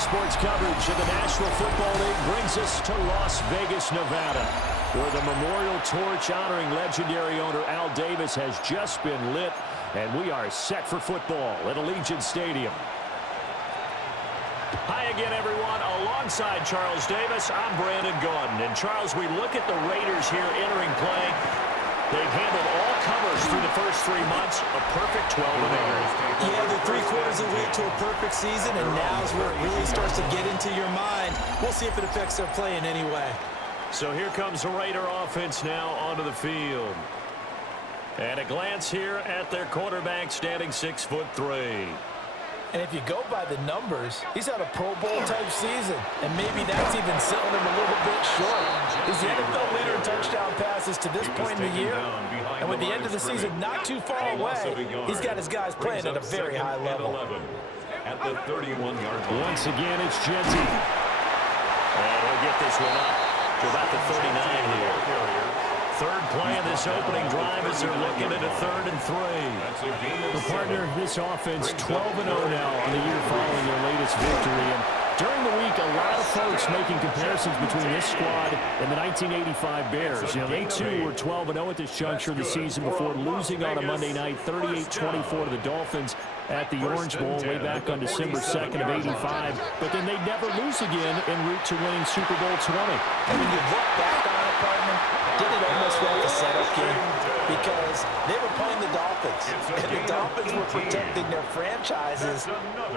sports coverage of the National Football League brings us to Las Vegas, Nevada, where the memorial torch honoring legendary owner Al Davis has just been lit, and we are set for football at Allegiant Stadium. Hi again, everyone. Alongside Charles Davis, I'm Brandon Gaudin. And Charles, we look at the Raiders here entering play. They've handled all comers through the first 3 months, a perfect 12-0. Yeah, they're 3/4 of the way to a perfect season, and now's where it really starts to get into your mind. We'll see if it affects their play in any way. So here comes the Raider offense now onto the field. And a glance here at their quarterback, standing 6'3". And if you go by the numbers, he's had a Pro Bowl-type season, and maybe that's even selling him a little bit short. He's the NFL leader in touchdown passes to this point in the year, and with the end of the season not too far away, he's got his guys playing at a very high level. At the 31-yard line. Once again, it's Genty. And he'll get this one up to about the 39 here. Third play of this opening drive as they're looking at a 3rd and 3. The partner, this offense 12-0 now on the year following their latest victory. And during the week, a lot of folks making comparisons between this squad and the 1985 Bears. You know, they too were 12-0 at this juncture of the season before losing on a Monday night 38-24 to the Dolphins at the Orange Bowl way back on December 2nd of '85. But then they'd never lose again en route to winning Super Bowl 20. And when you look back on it, partner, did it almost feel like a setup game? Because they were playing the Dolphins, and the Dolphins were protecting their franchise's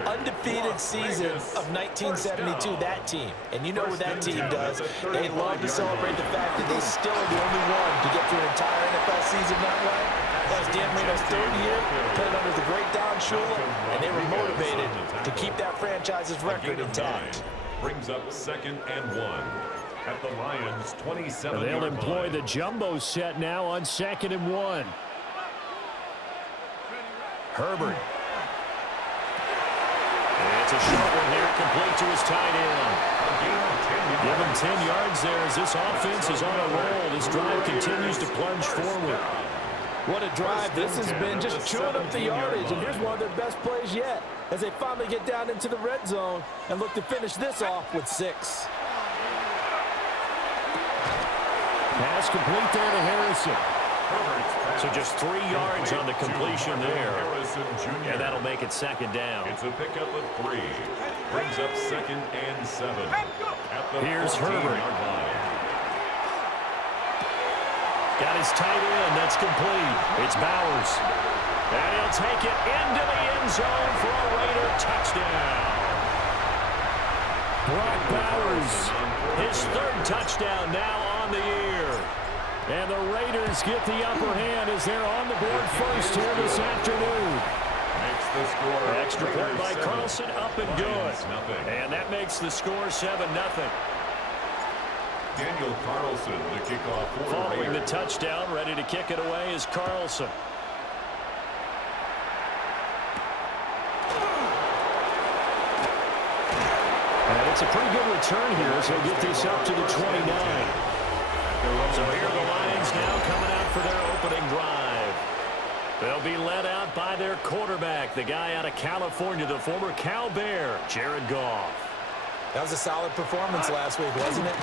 undefeated season of 1972, that team. And you know what that team does. They love to celebrate the fact that they still are the only one to get through an entire NFL season that way. That was Dan Marino's 3rd year, played under the great Don Shula, and they were motivated to keep that franchise's record intact. Brings up 2nd and 1. At the Lions' 27-yard line. They'll employ the jumbo set now on 2nd and 1. Herbert. It's a short one here, complete to his tight end. Give him 10 yards there as this offense is on a roll. This drive continues to plunge forward. What a drive this has been, just chewing up the yardage, and here's one of their best plays yet as they finally get down into the red zone and look to finish this off with 6. Pass complete there to Harrison. So just 3 yards on the completion there. And that'll make it 2nd down. It's a pickup of 3. Brings up 2nd and 7. Here's Herbert. Got his tight end. That's complete. It's Bowers. And he'll take it into the end zone for a Raider touchdown. Brock Bowers, his 3rd touchdown now on the year. And the Raiders get the upper hand as they're on the board first here this afternoon. Extra point by Carlson, up and good. And that makes the score 7-0. Daniel Carlson, the kickoff for Following the touchdown, ready to kick it away is Carlson. And it's a pretty good return here, so he'll get this up to the 29. So here are the Lions now coming out for their opening drive. They'll be led out by their quarterback, the guy out of California, the former Cal Bear, Jared Goff. That was a solid performance last week, wasn't it?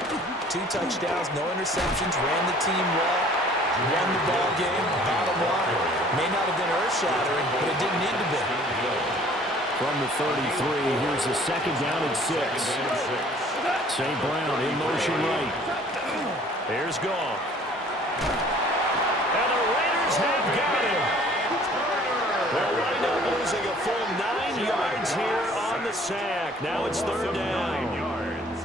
2 touchdowns, no interceptions, ran the team well, won the ball game. Bottom line, may not have been earth-shattering, but it didn't need to be. From the 33, here's the 2nd down and 6. St. Brown in motion right. Here's Goff. And the Raiders have got him. They'll wind up losing a full 9 yards here on the sack. Now it's 3rd down. 9 yards.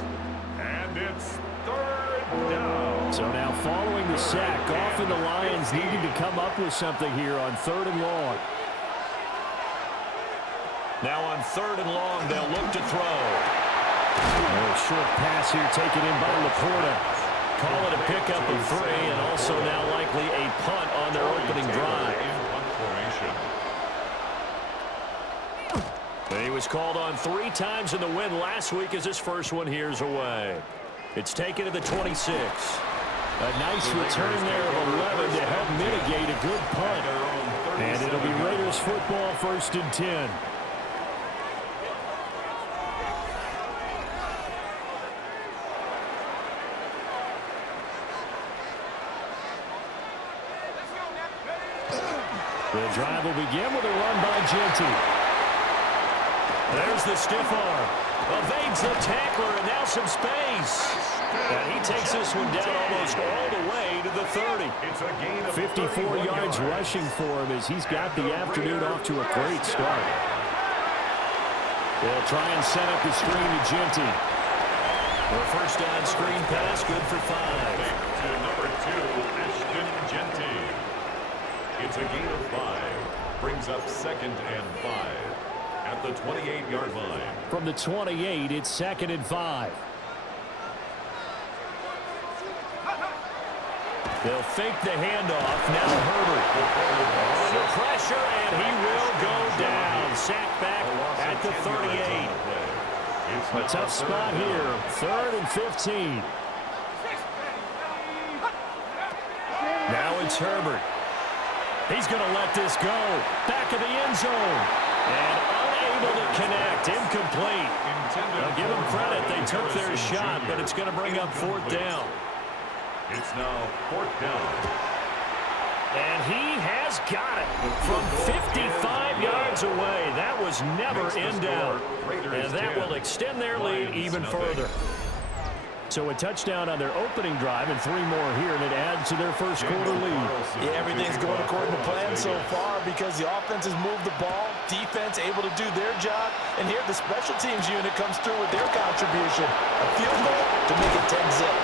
And it's 3rd down. So now following the sack, Goff and the Lions needing to come up with something here on 3rd and long. Now on 3rd and long, they'll look to throw. A short pass here taken in by Laporta. Call it a pickup of 3, and also now likely a punt on their opening drive. He was called on 3 times in the win last week as his first one here's away. It's taken to the 26. A nice return there of 11 to help mitigate a good punt. And it'll be Raiders football 1st and 10. The drive will begin with a run by Genty. There's the stiff arm. Evades the tackler, and now some space. And he takes this one down almost all the way to the 30. It's a gain of 54 yards rushing for him as he's got the afternoon off to a great start. They'll try and set up the screen to Genty. The first down screen pass, good for 5. To number 2, Ashton Genty. It's a gain of 5. Brings up 2nd and 5 at the 28-yard line. From the 28, it's 2nd and 5. They'll fake the handoff. Now Herbert. Under pressure, and he will go down. Sacked back at the 38. A tough spot here. 3rd and 15. Now it's Herbert. He's going to let this go. Back of the end zone. And unable to connect. Incomplete. I'll give them credit. They took their shot, but it's going to bring up 4th down. It's now 4th down. And he has got it from 55 yards away. That was never in doubt. And that will extend their lead even further. So a touchdown on their opening drive and 3 more here, and it adds to their first quarter lead. Yeah, everything's going according to plan so far because the offense has moved the ball, defense able to do their job, and here the special teams unit comes through with their contribution. A field goal to make it 10-zip.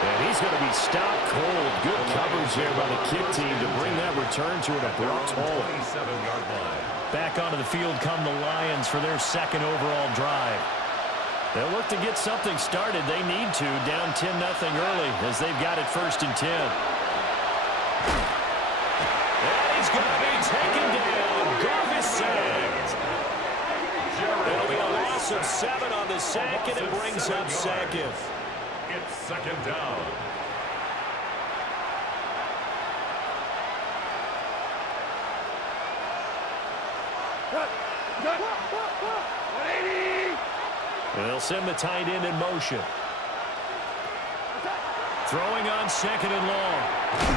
And he's going to be stopped cold. Good coverage there by the kick team to bring that return to an abrupt halt. 27-yard line. Back onto the field come the Lions for their 2nd overall drive. They'll look to get something started. They need to, down 10-0 early as they've got it 1st and 10. And he's going to be taken down. Goff is sacked. It'll be a loss of 7 on the sack, and it brings up 2nd. It's 2nd down. They'll send the tight end in motion. Throwing on 2nd and long.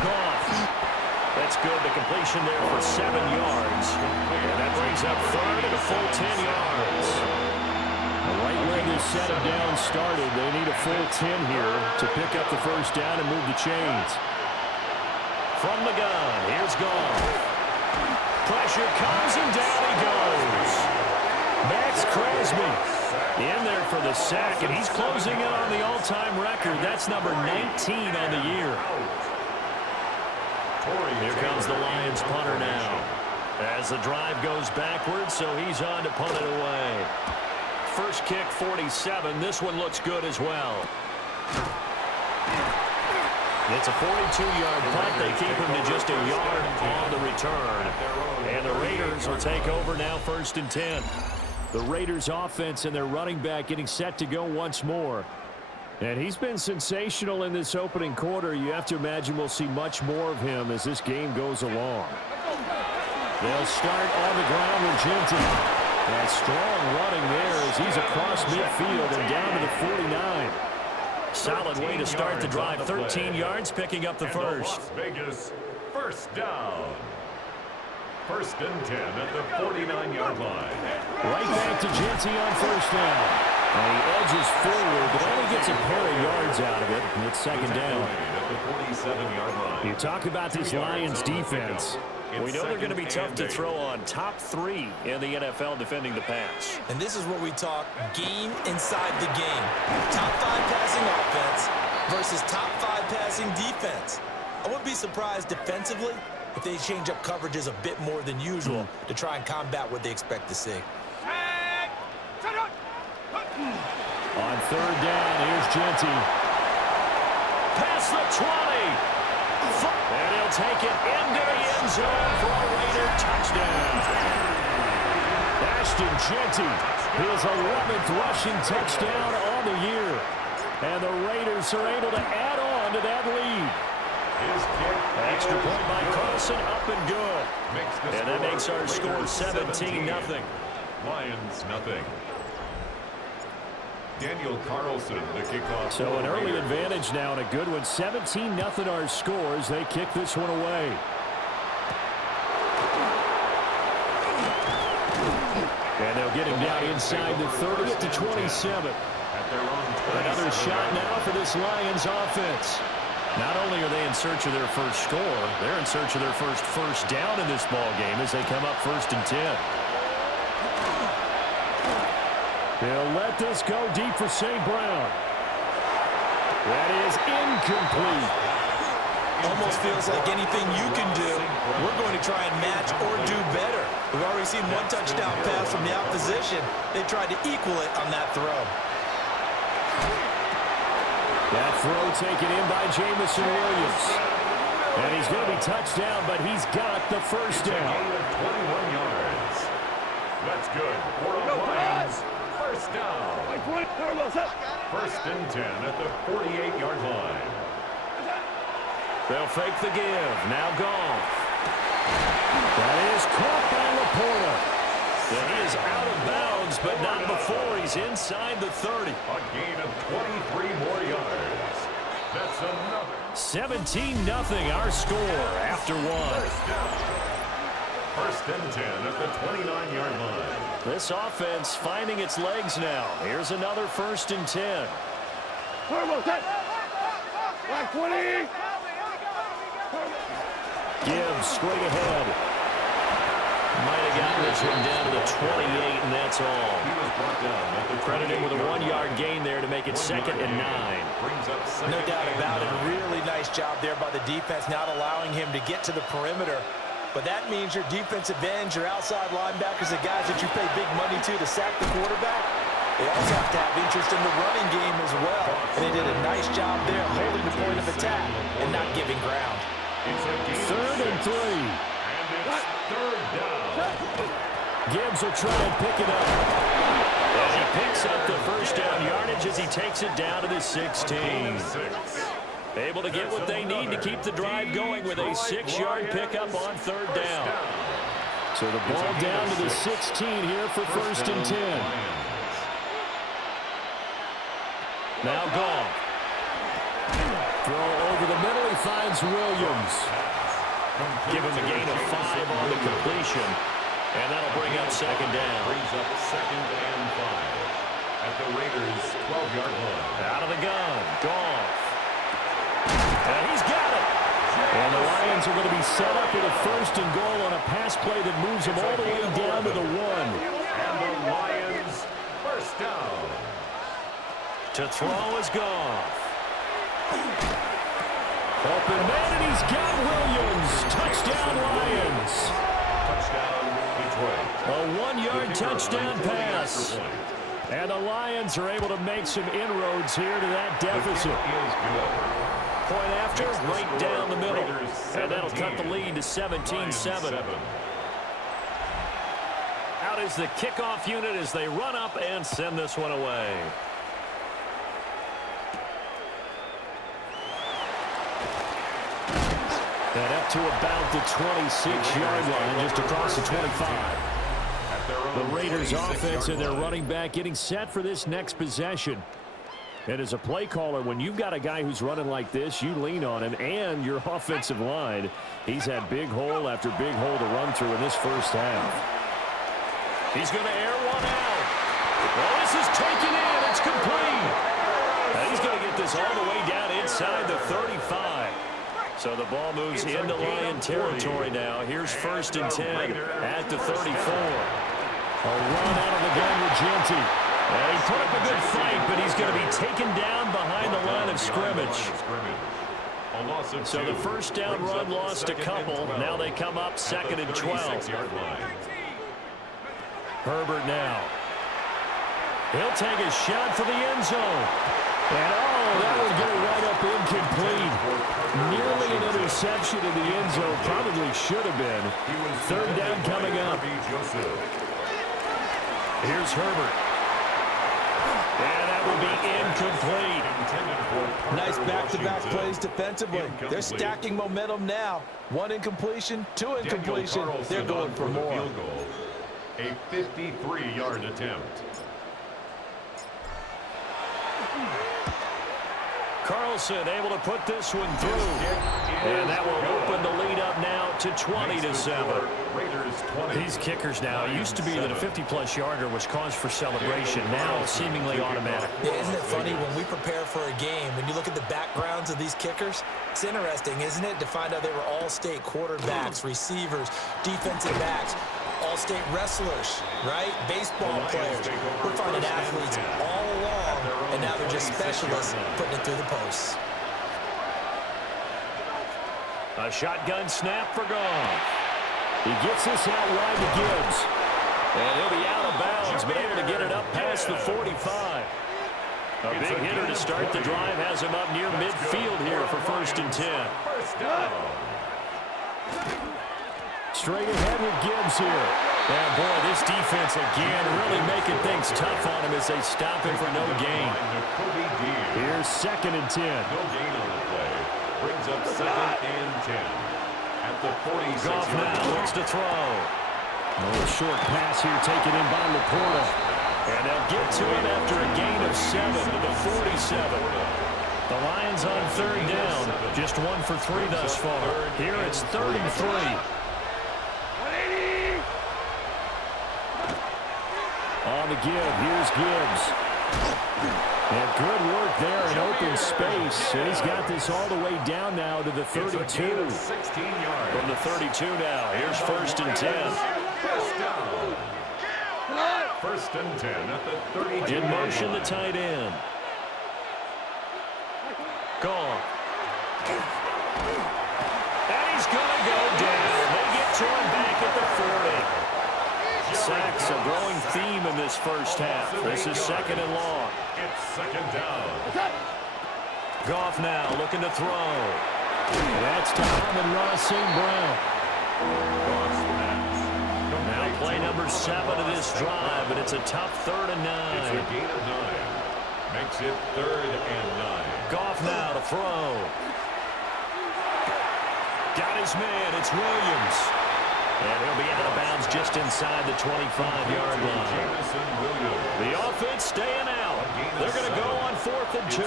Goff. That's good. The completion there for 7 yards. And that brings up 3rd and a full 10 yards. Right where this set of downs started, they need a full 10 here to pick up the first down and move the chains. From the gun, here's Goff. Pressure comes and down he goes. Max Crosby in there for the sack, and he's closing in on the all-time record. That's number 19 on the year. Here comes the Lions punter now. As the drive goes backwards, so he's on to punt it away. First kick, 47. This one looks good as well. It's a 42-yard punt. They keep him to just a yard on the return. And the Raiders will take over now 1st and 10. The Raiders offense and their running back getting set to go once more. And he's been sensational in this opening quarter. You have to imagine we'll see much more of him as this game goes along. They'll start on the ground with Genty. And strong running there as he's across midfield and down to the 49. Solid way to start the drive. 13 yards, picking up the first. Las Vegas 1st down. 1st and 10 at the 49-yard line. Right back to Genty on 1st down. And he edges forward, but only gets a pair of yards out of it. And it's 2nd down. At the 47-yard line. You talk about this Lions defense. We know they're going to be tough to throw on. Top 3 in the NFL defending the pass. And this is where we talk game inside the game. Top 5 passing offense versus top 5 passing defense. I wouldn't be surprised defensively if they change up coverages a bit more than usual to try and combat what they expect to see. On 3rd down, here's Genty. Past the 20. And he'll take it into the end zone for a Raider touchdown. Ashton Genty, his 11th rushing touchdown on the year. And the Raiders are able to add on to that lead. Extra point by Carlson, up and good. And that makes our score 17-0. Lions nothing. Daniel Carlson, the kickoff. So an early advantage now and a good one. 17-0 our scores. They kick this one away. get him down inside the 30 at the 27. Another shot now for this Lions offense. Not only are they in search of their first score, they're in search of their first down in this ball game as they come up 1st and 10. They'll let this go deep for St. Brown. That is incomplete. Almost feels like anything you can do, we're going to try and match or do better. We've already seen one touchdown pass from the opposition. They tried to equal it on that throw. That throw taken in by Jamison Williams. And he's going to be touched down, but he's got the first down. 21 yards. That's good for the Lions. First down. 1st and 10 at the 48-yard line. They'll fake the give. Now Goff. That is caught by Laporta. And he is out of bounds, but not before he's inside the 30. A gain of 23 more yards. That's another. 17-0 our score after one. 1st and 10 at the 29-yard line. This offense finding its legs now. Here's another 1st and 10. Gibbs straight ahead. Might have gotten this one down to the 28, and that's all. Credit him with a 1-yard gain there to make it 2nd and 9. No doubt about it. Really nice job there by the defense, not allowing him to get to the perimeter. But that means your defensive ends, your outside linebackers, the guys that you pay big money to sack the quarterback, they also have to have interest in the running game as well. And they did a nice job there holding the point of attack and not giving ground. 3rd and 3. Third down. Gibbs will try and pick it up. And he picks up the first down yardage as he takes it down to the 16. Able to get what they need to keep the drive going with a 6-yard pickup on 3rd down. So the ball down to the 16 here for 1st and 10. Now Goff. Throw over the middle. He finds Williams. Give him a gain of 5 on the completion. And that'll bring up 2nd down. Brings up 2nd and 5 at the Raiders' 12-yard line. Out of the gun. Goff. And he's got it. And the Lions are going to be set up with a 1st and goal on a pass play that moves them all the way down to the 1. And the Lions first down. To throw is Goff. Open man, and he's got Williams. Touchdown, Lions. Touchdown, Detroit. A 1-yard touchdown pass. And the Lions are able to make some inroads here to that deficit. Point after, right down the middle. And that'll cut the lead to 17-7. Out is the kickoff unit as they run up and send this one away. And up to about the 26-yard line, just across the 25. The Raiders offense and their running back getting set for this next possession. And as a play caller, when you've got a guy who's running like this, you lean on him and your offensive line. He's had big hole after big hole to run through in this first half. He's going to air one out. Well, this is taken in. It's complete. And he's going to get this all the way down inside the 35. So the ball moves into Lion territory now. Here's 1st and 10 at the 34. A run out of the gun with Genty. And he put up a good fight, but he's going to be taken down behind the line of scrimmage. So the first down run lost a couple. Now they come up 2nd and 12. Herbert now. He'll take a shot for the end zone. And that would go right up incomplete. Nearly an interception in the end zone. Probably should have been. 3rd down coming up. Here's Herbert. And that will be incomplete. Nice back-to-back plays defensively. They're stacking momentum now. 1 incompletion, 2 incompletion. They're going for more. A 53-yard attempt. Carlson able to put this one through. And that will open the lead up now to 20-7. These kickers now, it used to be that a 50-plus yarder was cause for celebration. Now seemingly automatic. Yeah, isn't it funny when we prepare for a game, when you look at the backgrounds of these kickers, it's interesting, isn't it, to find out they were all-state quarterbacks, receivers, defensive backs, all-state wrestlers, right? Baseball players. We're finding athletes all along, and now they're just specialists putting it through the posts. A shotgun snap for Goff. He gets this out wide to Gibbs. And he'll be out of bounds, but able to get it up past the 45. A big hitter to start the drive has him up near midfield here for 1st and 10. Straight ahead with Gibbs here. And boy, this defense again really making things tough on him as they stop him for no gain. Here's 2nd and 10. No gain on the play. Brings up 2nd and 10. At the 46. Goff now looks to throw. A short pass here taken in by Laporta. And they'll get to him after a gain of 7 to the 47. The Lions on 3rd down. Just 1 for 3 thus far. Here it's 3rd and 3. On the give, here's Gibbs. And good work there in open space. And he's got this all the way down now to the 32. 16 yards. From the 32 now, here's 1st and 10. First down. 1st and 10 at the 32. In motion, the tight end. Gone. And he's going to go down. They get to him back at the 40. Sacks a growing theme in this first half. This is 2nd and long. It's 2nd down. Goff now looking to throw. That's to Amon-Ra St. Brown. Now play number 7 of this drive, but it's a tough 3rd and 9. It's a gain of 9. Makes it 3rd and 9. Goff now to throw. Got his man. It's Williams. And he'll be out of bounds just inside the 25-yard line. The offense staying out. They're going to go on 4th and 2.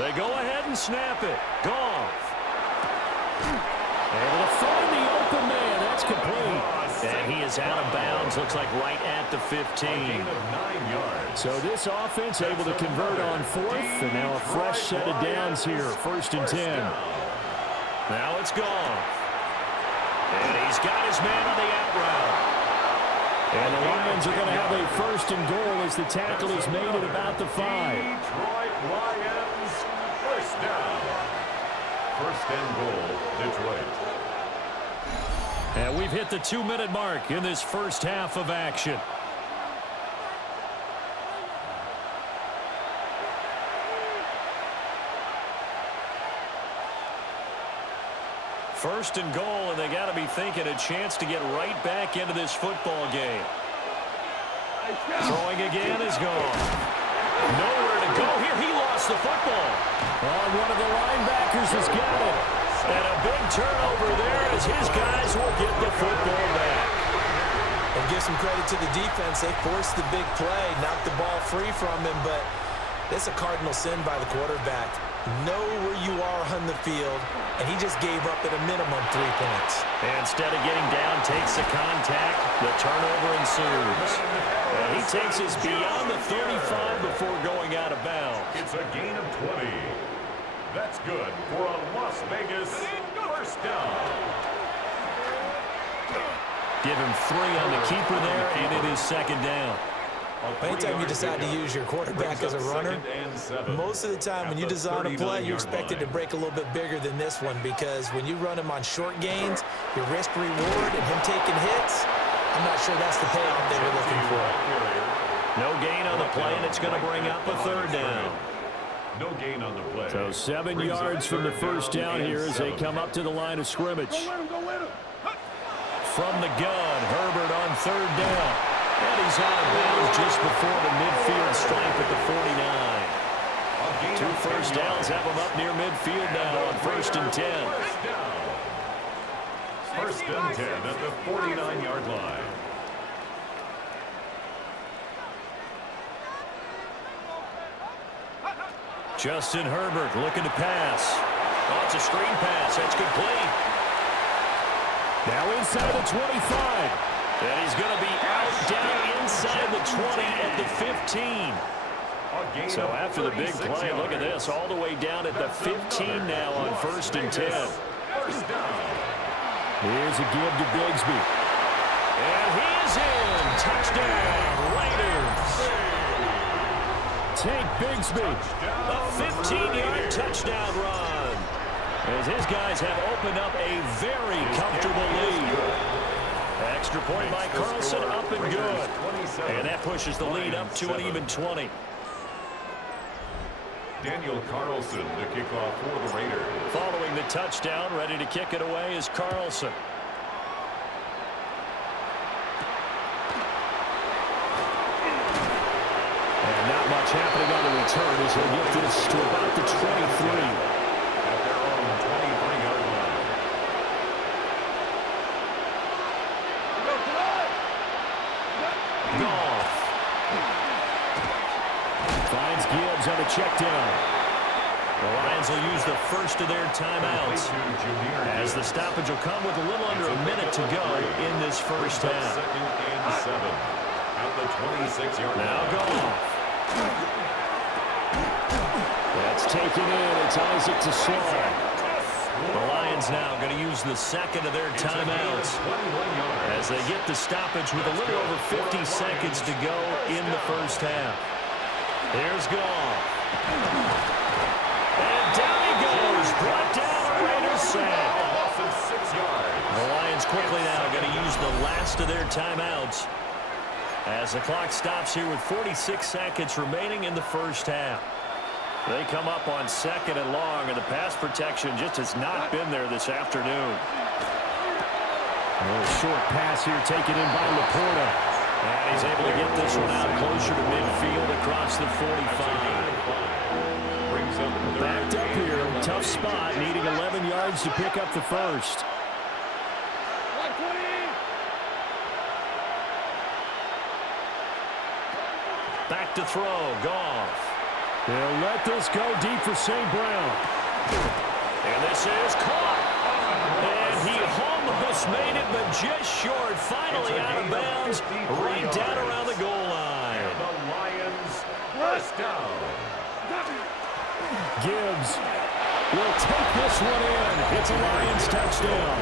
They go ahead and snap it. Goff. Able to find the open man. That's complete. And he is out of bounds. Looks like right at the 15. So this offense able to convert on 4th. And now a fresh set of downs here. 1st and 10. Now it's Goff. And he's got his man on the out route. And the Lions are going to have a 1st and goal as the tackle is made at about the 5. Detroit Lions, 1st down. 1st and goal, Detroit. And we've hit the 2-minute mark in this first half of action. First and goal, and they got to be thinking a chance to get right back into this football game. Throwing again is gone. Nowhere to go here. He lost the football. Oh, one of the linebackers has got it. And a big turnover there as his guys will get the football back. And give some credit to the defense. They forced the big play, knocked the ball free from him, but it's a cardinal sin by the quarterback. Know where you are on the field, and he just gave up at a minimum 3 points. And instead of getting down, takes the contact, the turnover ensues. And he takes us beyond the 35 before going out of bounds. It's a gain of 20. That's good for a Las Vegas 1st down. Give him 3 on the keeper there, and it is 2nd down. Anytime you decide to use your quarterback as a runner, most of the time when you design a play, you expect it to break a little bit bigger than this one, because when you run him on short gains, your risk-reward and him taking hits, I'm not sure that's the payoff they were looking for. No gain on the play, and it's going to bring up a 3rd down. No gain on the play. So 7 yards from the first down here as they come up to the line of scrimmage. From the gun, Herbert on 3rd down. And he's out of bounds just before the midfield stripe at the 49. 2 first downs have him up near midfield now on 1st and 10. 1st and 10 at the 49-yard line. Justin Herbert looking to pass. Oh, it's a screen pass. That's complete. Now inside the 25. And he's going to be out down inside the 20 at the 15. So after the big play, look at this, all the way down at the 15 now on 1st and 10. Here's a give to Bigsby. And he is in. Touchdown, Raiders. Tank Bigsby. A 15-yard touchdown run. As his guys have opened up a very comfortable lead. Extra point by Carlson, up and good. And that pushes the lead up to an even 20. Daniel Carlson to kick off for the Raiders. Following the touchdown, ready to kick it away is Carlson. And not much happening on the return as he'll get this to about the 23. At their own 23-yard line. Goff. Finds Gibbs on a check down. The Lions will use the first of their timeouts, as the stoppage will come with a little under a minute to go in this first half. 2nd and 7 at the 26-yard line. Now Goff. That's taken in. It's Isaac to Slaughter. The Lions now going to use the second of their timeouts as they get the stoppage with a little over 50 seconds to go in the first half. Here's Goff. And down he goes. Brought down a Raiders sack. The Lions quickly now going to use the last of their timeouts as the clock stops here with 46 seconds remaining in the first half. They come up on 2nd and long, and the pass protection just has not been there this afternoon. A short pass here taken in by Laporta. And he's able to get this one out closer to midfield across the 45. Backed up here, tough spot, needing 11 yards to pick up the first. Back to throw, Goff. They'll let this go deep for St. Brown. And this is caught. And he almost made it, but just short. Finally out of bounds, right down around the goal line. And the Lions first down. Gibbs will take this one in. It's a Lions touchdown.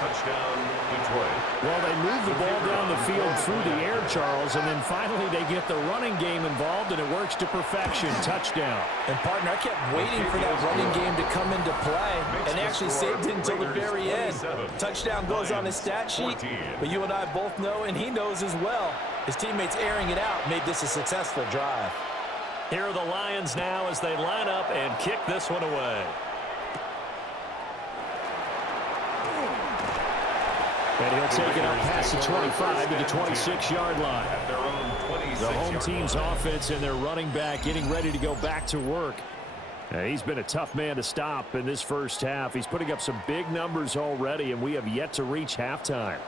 Touchdown, Detroit. Well, they move the ball down the field through the air, Charles, and then finally they get the running game involved, and it works to perfection. Touchdown. And, partner, I kept waiting for that running game to come into play, and actually saved it until the very end. Touchdown goes on his stat sheet, but you and I both know, and he knows as well, his teammates airing it out made this a successful drive. Here are the Lions now as they line up and kick this one away. And he'll take it up past the 25 to the 26-yard line. At their own 26 The home team's offense and their running back getting ready to go back to work. He's been a tough man to stop in this first half. He's putting up some big numbers already, and we have yet to reach halftime.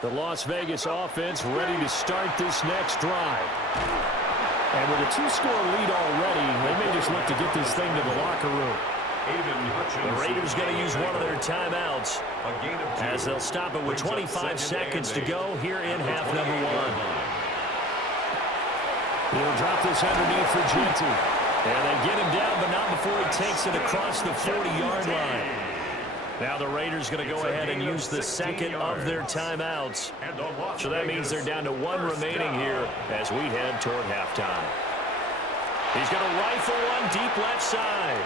The Las Vegas offense ready to start this next drive. And with a 2-score lead already, they may just look to get this thing to the locker room. The Raiders going to use one of their timeouts as they'll stop it with 25 seconds to go here in half number 1. He'll drop this underneath for Genty. And they get him down, but not before he takes it across the 40-yard line. Now the Raiders going to go ahead and use the second of their timeouts. So that means they're down to 1 remaining here as we head toward halftime. He's going to rifle one deep left side.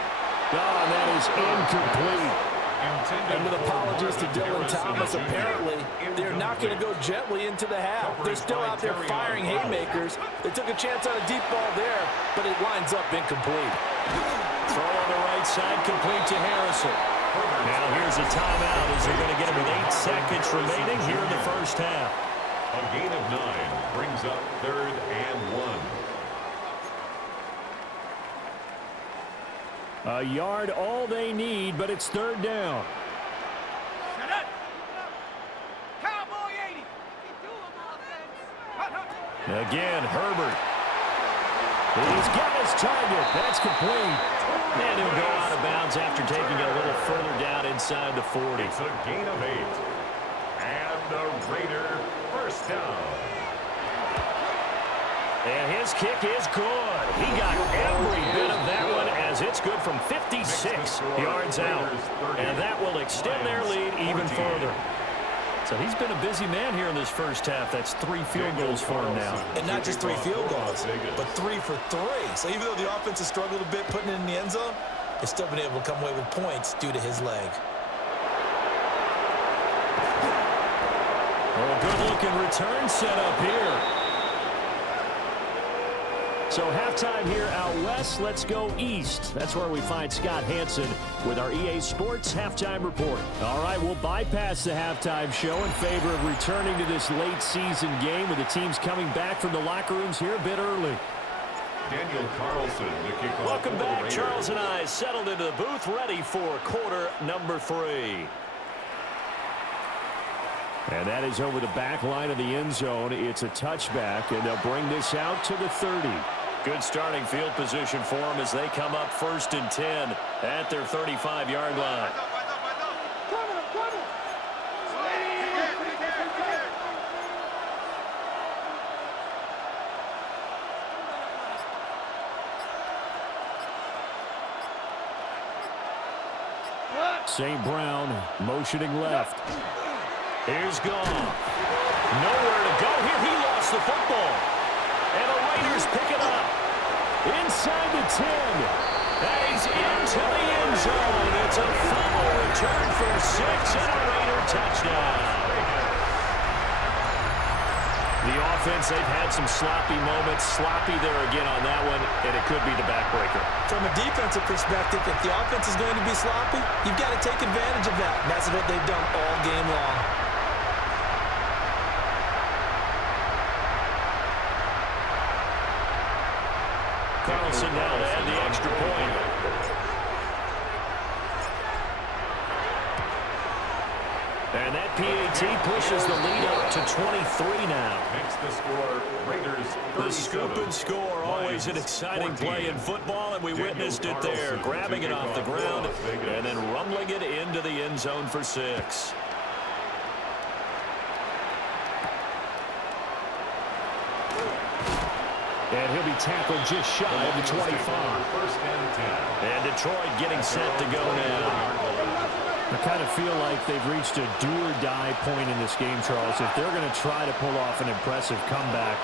Oh, and that is incomplete. And with apologies to Dylan Thomas, apparently they're not going to go gently into the half. They're still out there firing haymakers. They took a chance on a deep ball there, but it winds up incomplete. Throw on the right side, complete to Harrison. Now here's a timeout as they're going to get him with 8 seconds remaining here in the first half. A gain of 9 brings up 3rd and 1. A yard all they need, but it's 3rd down. Again, Herbert. He's got his target. That's complete. And he'll go out of bounds after taking it a little further down inside the 40. It's a gain of 8. And the Raider first down. And his kick is good. He got every bit of that one as it's good from 56 yards out. And that will extend their lead even further. So he's been a busy man here in this first half. That's 3 field goals for him now. And not just 3 field goals, but 3 for 3. So even though the offense has struggled a bit putting it in the end zone, they've still been able to come away with points due to his leg. Oh, good-looking return set up here. So halftime here out west, let's go east. That's where we find Scott Hansen with our EA Sports Halftime Report. All right, we'll bypass the halftime show in favor of returning to this late season game with the teams coming back from the locker rooms here a bit early. Daniel Carlson to kick off. Welcome back. Charles and I settled into the booth ready for quarter number 3. And that is over the back line of the end zone. It's a touchback, and they'll bring this out to the 30. Good starting field position for them as they come up 1st and 10 at their 35-yard line. St. Brown motioning left. Here's Goff. Nowhere to go here. He lost the football. And the Raiders pick it up. Inside the 10. And he's into the end zone. It's a fumble return for 6 and a Raider touchdown. The offense, they've had some sloppy moments. Sloppy there again on that one, and it could be the backbreaker. From a defensive perspective, if the offense is going to be sloppy, you've got to take advantage of that. And that's what they've done all game long. Carlson now to add the extra point. And that PAT pushes the lead up to 23 now. Makes the score Raiders 37. The scoop and score, always an exciting play in football, and we witnessed it there. Grabbing it off the ground and then rumbling it into the end zone for 6. And he'll be tackled just shy of the 25. First and 10. And Detroit getting set to go now. I kind of feel like they've reached a do-or-die point in this game, Charles. If they're going to try to pull off an impressive comeback,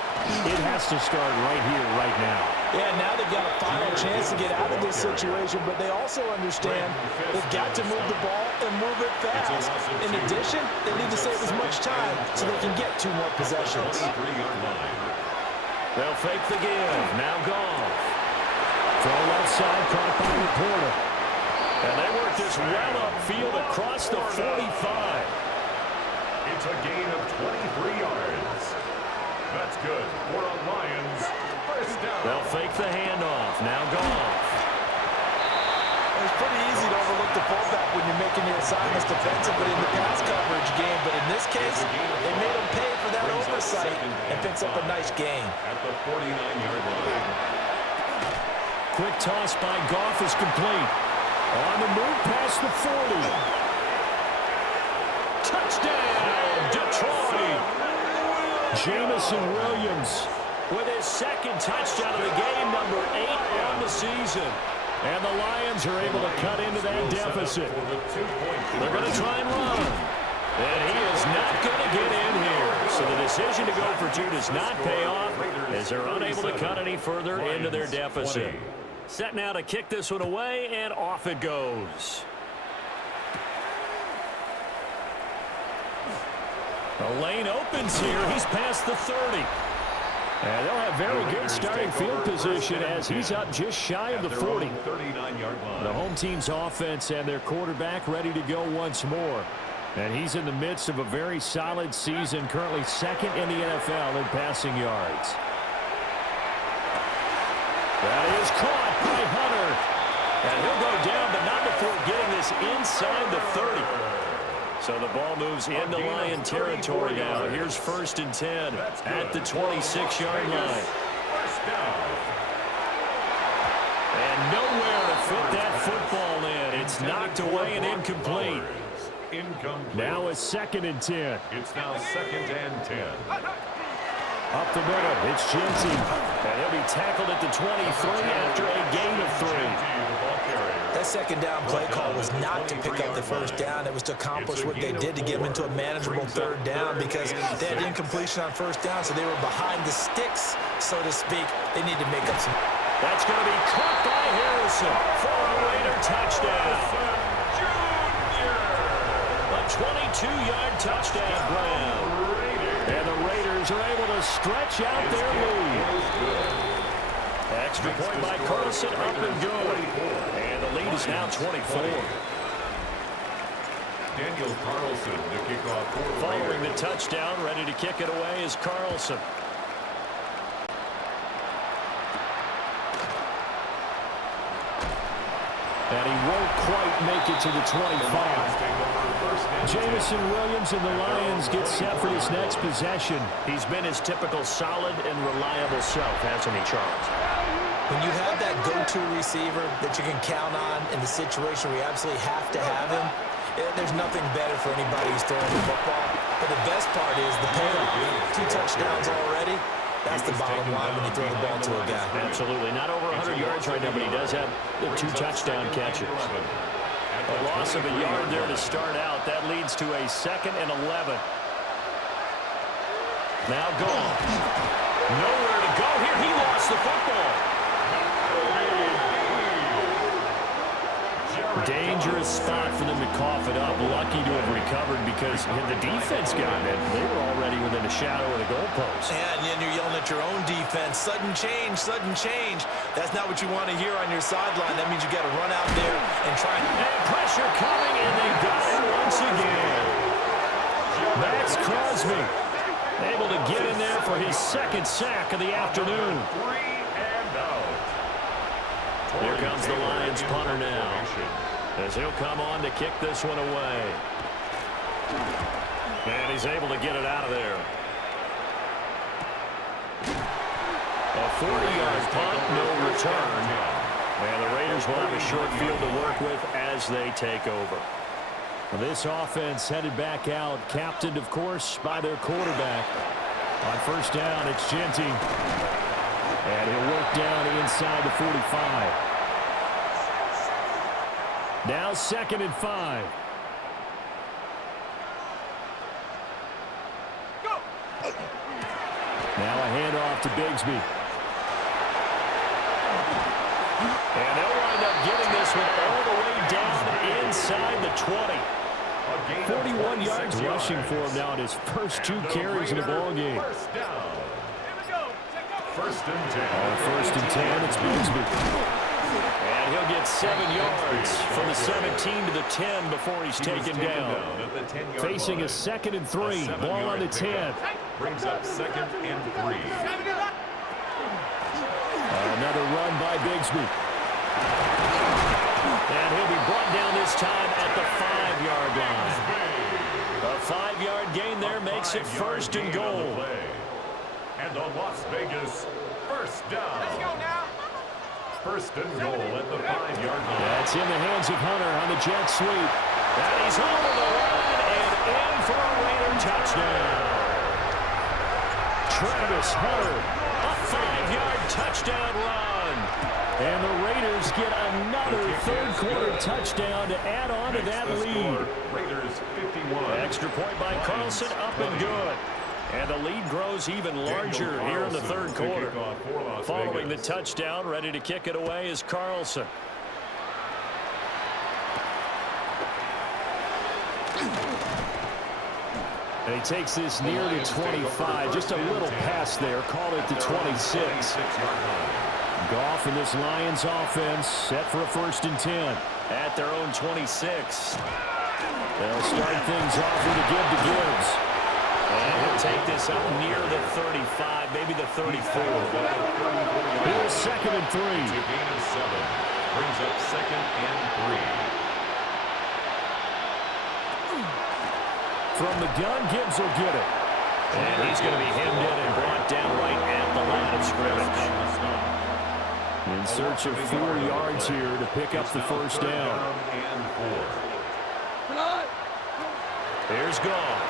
it has to start right here, right now. Yeah, now they've got a final chance to get out of this situation, but they also understand they've got to move the ball and move it fast. In addition, they need to save as much time so they can get 2 more possessions. They'll fake the give. Now Goff. Throw left side, caught by Laporta. And they work this well upfield across the 45. It's a gain of 23 yards. That's good for a Lions first down. They'll fake the handoff. Now Goff. It's pretty easy to overlook the fullback when you're making your assignments defensively in the pass coverage game, but in this case, they made him pay for that oversight and picks up a nice gain. At the 49-yard line. Quick toss by Goff is complete. On the move past the 40. Touchdown, Detroit. Jamison Williams With his second touchdown of the game, number 8 on the season. And the Lions are able to cut into that deficit. They're going to try and run. And he is not going to get in here. So the decision to go for 2 does not pay off as they're unable to cut any further into their deficit. Set now to kick this one away, and off it goes. The lane opens here. He's past the 30. And they'll have very good starting field position as he's up just shy of the 40. The home team's offense and their quarterback ready to go once more. And he's in the midst of a very solid season, currently second in the NFL in passing yards. That is caught by Hunter. And he'll go down, but not before getting this inside the 30. So the ball moves into Lion territory now. Here's 1st and 10 at the 26-yard line. nowhere to fit that football in. It's knocked away and incomplete. Now it's 2nd and 10. It's now 2nd and 10. Up the middle, it's Genty. And he'll be tackled at the 23 after a gain of 3. That second down play call was not to pick up the first down. It was to accomplish what they did to get them into a manageable 3rd down because they had incompletion on 1st down, so they were behind the sticks, so to speak. They need to make up some. That's going to be caught by Harrison for a Raider touchdown. A 22-yard touchdown grab. And the Raiders are able to stretch out their lead. Extra point by Carlson, up and good. And the lead is now 24. Daniel Carlson to kick off for the Following Raiders. the touchdown, ready to kick it away is Carlson. And he won't quite make it to the 25. Jamison Williams and the Lions get set for this next possession. He's been his typical solid and reliable self, hasn't he, Charles? When you have that go-to receiver that you can count on in the situation where you absolutely have to have him, there's nothing better for anybody who's throwing the football. But the best part is the payoff. 2 touchdowns already. That's the bottom line when you throw the ball to a guy. Absolutely. Not over 100 yards right now, but he does have the 2 touchdown catches. A loss of a yard there to start out. That leads to a 2nd and 11. Now gone. Nowhere to go here. He lost the football. Dangerous spot for them to cough it up. Lucky to have recovered because the defense got it. They were already within a shadow of the goalpost. And then you're yelling at your own defense. Sudden change, sudden change. That's not what you want to hear on your sideline. That means you got to run out there and try. And pressure coming, and they got it once again. Max Crosby able to get in there for his 2nd sack of the afternoon. Here comes the Lions punter now, as he'll come on to kick this one away. And he's able to get it out of there. A 40-yard punt, no return. And the Raiders will have a short field to work with as they take over. This offense headed back out, captained, of course, by their quarterback. On 1st down, it's Genty. And he'll work down inside the 45. Now 2nd and 5. Now a handoff to Bigsby. And they'll wind up getting this one all the way down inside the 20. 41 yards rushing for him now in his first 2 carries in the ballgame. First and 10. On 1st and 10, it's Bigsby. And he'll get 7 yards from the 17 to the 10 before he's taken down. Facing a 2nd and 3. Ball on the 10. Brings up 2nd and 3. Another run by Bigsby. And he'll be brought down this time at the 5-yard line. A 5-yard gain there makes it 1st and goal. And on Las Vegas, 1st down. Let's go now. 1st and goal at the 5-yard line. That's in the hands of Hunter on the jet sweep. And he's over the line and in for a Raider touchdown. Travis Hunter, a 5-yard touchdown run. And the Raiders get another 3rd quarter touchdown to add on to that lead. Raiders 51. Extra point by Carlson, up and good. And the lead grows even larger here in the 3rd quarter. Following the touchdown, ready to kick it away is Carlson. And he takes this near the 25. Just a little pass there. Call it the 26. Goff and this Lions offense set for a 1st and 10 at their own 26. They'll start things off with a give to Gibbs. And he'll take this up near the 35, maybe the 34. Here's 2nd and 3. To gain of 7. Brings up 2nd and 3. From the gun, Gibbs will get it. And he's going to be hemmed in and brought down right at the line of scrimmage. In search of 4 yards here to pick up the first down. Here's Goff.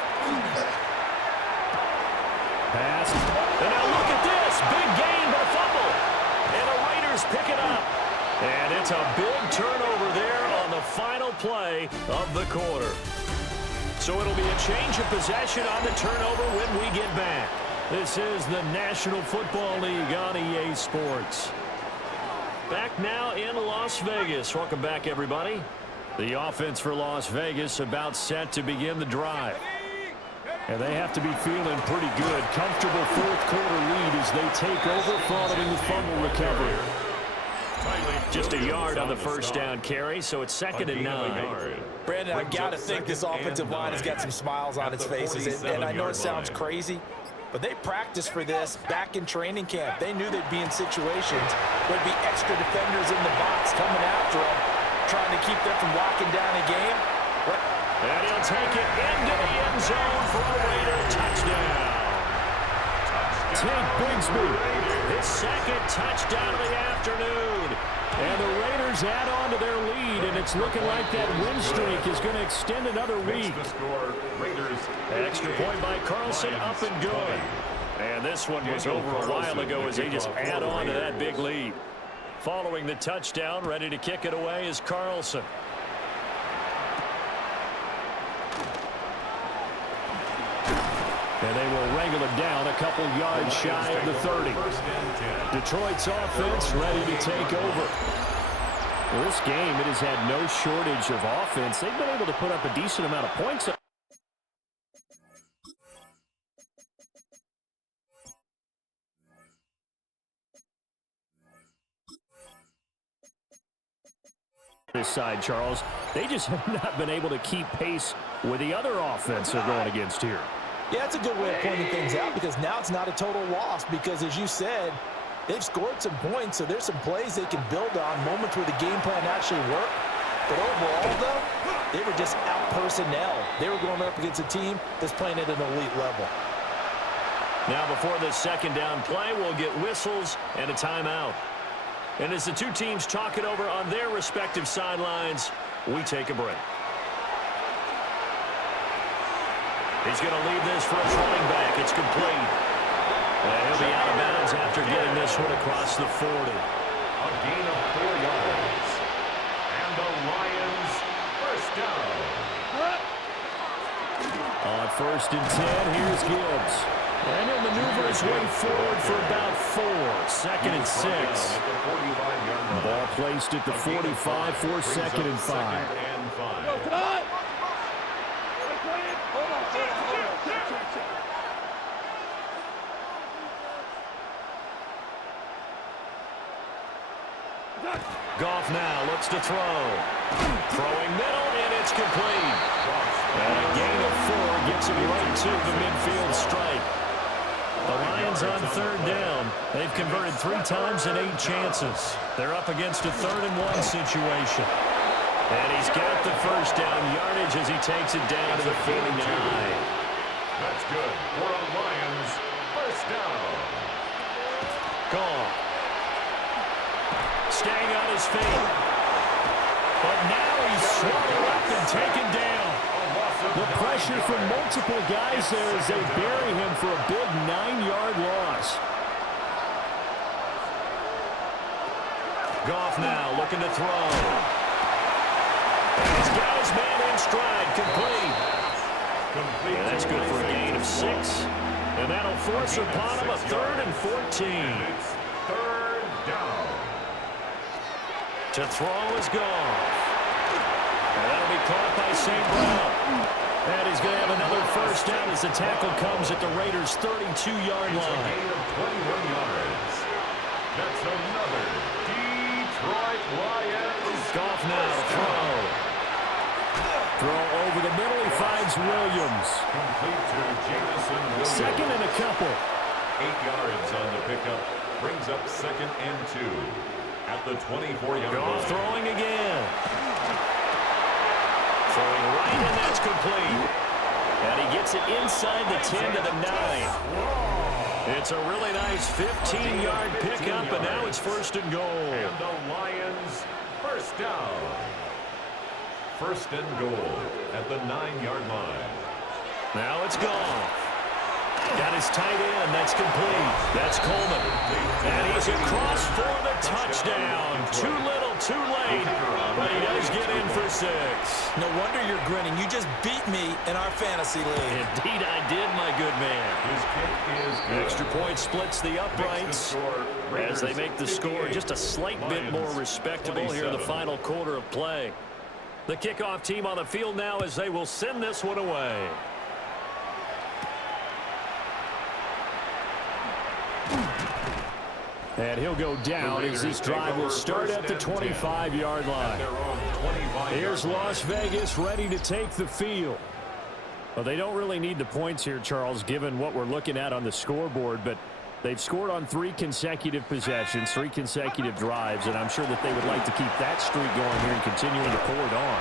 Pass. And now look at this. Big gain, but a fumble. And the Raiders pick it up. And it's a big turnover there on the final play of the quarter. So it'll be a change of possession on the turnover when we get back. This is the National Football League on EA Sports. Back now in Las Vegas. Welcome back, everybody. The offense for Las Vegas about set to begin the drive. And they have to be feeling pretty good. Comfortable fourth-quarter lead as they take over following the fumble recovery. Just a yard on the first down carry, so it's 2nd and 9. Brandon, I've got to think this offensive line has got some smiles on its faces. And I know it sounds crazy, but they practiced for this back in training camp. They knew they'd be in situations where there'd be extra defenders in the box coming after them, trying to keep them from locking down a game. And he'll take it into the end zone for a Raider touchdown. Tank Bigsby, His second touchdown of the afternoon. and the Raiders add on to their lead, and it's looking like that win streak is going to extend another week. Extra point by Carlson, up and good. And this one was over a while ago as they just add on to that big lead. Following the touchdown, ready to kick it away is Carlson. And they will wrangle it down a couple yards shy of the 30. Detroit's offense ready to take over. Well, this game, it has had no shortage of offense. They've been able to put up a decent amount of points. This side, Charles, they just have not been able to keep pace with the other offense they're going against here. Yeah, that's a good way of pointing things out because now it's not a total loss because, as you said, they've scored some points, so there's some plays they can build on, moments where the game plan actually worked. But overall, though, they were just out-personnel. They were going up against a team that's playing at an elite level. Now before this second down play, we'll get whistles and a timeout. And as the two teams talk it over on their respective sidelines, we take a break. He's going to leave this for a throwing back. It's complete. And he'll be out of bounds after getting this one across the 40. A gain of 4 yards. And the Lions first down. On 1st and 10, here's Gibbs. And he'll maneuver his way forward for about 4. 2nd and 6. Ball placed at the 45 for 2nd and 5. Goff now looks to throw. Throwing middle, and it's complete. And a gain of 4 gets him right to the midfield stripe. The Lions on 3rd down. They've converted 3 times in 8 chances. They're up against a 3rd and 1 situation. And he's got the first down yardage as he takes it down to the 49. That's good for a Lions first down. Goff. Staying on his feet. But now he's swallowed up and taken down. The pressure from multiple guys there as they bury him for a big 9-yard loss. Goff now looking to throw. And he's got his man in stride, complete. And that's good for a gain of 6. And that'll force upon him a 3rd and 14. It's 3rd down. To throw is Goff. And that'll be caught by St. Brown. And he's going to have another first down as the tackle comes at the Raiders' 32-yard line. A gain of 21 yards. That's another Detroit Lions. Goff now to throw. Throw over the middle. He finds Williams. Complete to Jamison Williams. 2nd and a couple. 8 yards on the pickup. Brings up 2nd and 2. At the 24-yard line. Goff throwing again. Throwing right, and that's complete. And he gets it inside the 10 to the 9. It's a really nice 15-yard pickup, and now it's 1st and goal. And the Lions first down. 1st and goal at the 9-yard line. Now it's gone. Got his tight end. That's complete. That's Coleman. And he's across for the touchdown. Too little, too late. But he does get in for 6. No wonder you're grinning. You just beat me in our fantasy league. Indeed I did, my good man. His kick is good. Extra point splits the uprights as they make the score just a slight bit more respectable here in the final quarter of play. The kickoff team on the field now as they will send this one away. And he'll go down as this drive will start at the 25-yard line. Here's Las Vegas ready to take the field. Well, they don't really need the points here, Charles, given what we're looking at on the scoreboard, but they've scored on 3 consecutive possessions, 3 consecutive drives, and I'm sure that they would like to keep that streak going here and continuing to pour it on.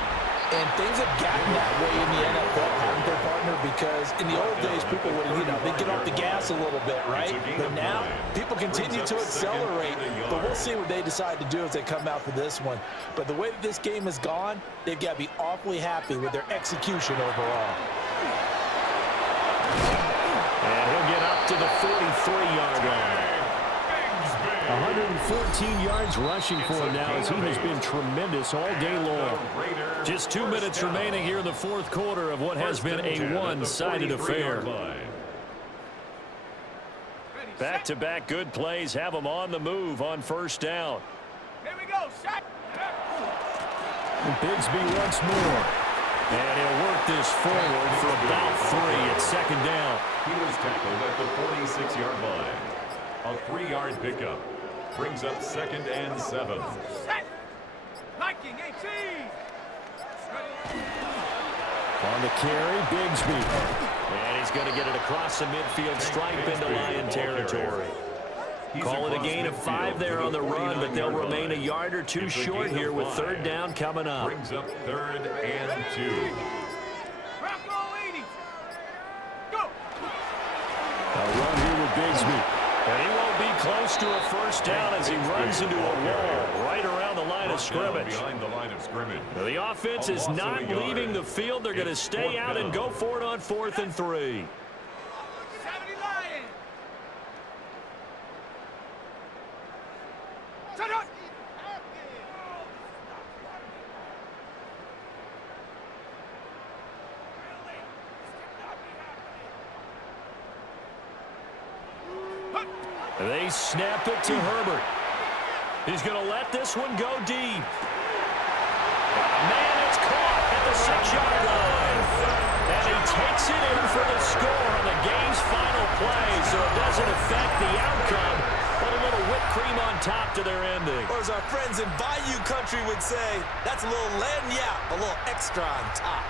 And things have gotten that way in the NFL, haven't they, partner? Because in the old days, people would, they'd get off the gas a little bit, right? But now, people continue to accelerate. But we'll see what they decide to do as they come out for this one. But the way that this game has gone, they've got to be awfully happy with their execution overall. And he'll get up to the 43-yard line. 114 yards rushing for him now as he has been tremendous all day long. Just 2 minutes remaining here in the 4th quarter of what has been a one-sided affair. Back-to-back good plays have them on the move on 1st down. Here we go, shot. Bigsby once more. And he'll work this forward for about 3 at 2nd down. He was tackled at the 46-yard line. A 3-yard pickup brings up 2nd and 7. Set. Liking 18. On the carry, Bigsby. And he's going to get it across the midfield stripe into Lion territory. Call it a gain of 5 there on the run, but they'll remain a yard or 2 short here with 3rd down coming up. Brings up 3rd and 2. Bronco 80. Go. A run here with Bigsby. And he won't be close to a 1st down as he runs into a wall right around the line of scrimmage. Behind the line of scrimmage. Now, the offense is not leaving the field. They're going to stay out and go for it on 4th and 3. 70 Lions. Shut up. They snap it to Herbert. He's going to let this one go deep. Man, it's caught at the 6-yard line. And he takes it in for the score on the game's final play, so it doesn't affect the outcome, but a little whipped cream on top to their ending. Or as our friends in Bayou Country would say, that's a little lagniappe, a little extra on top.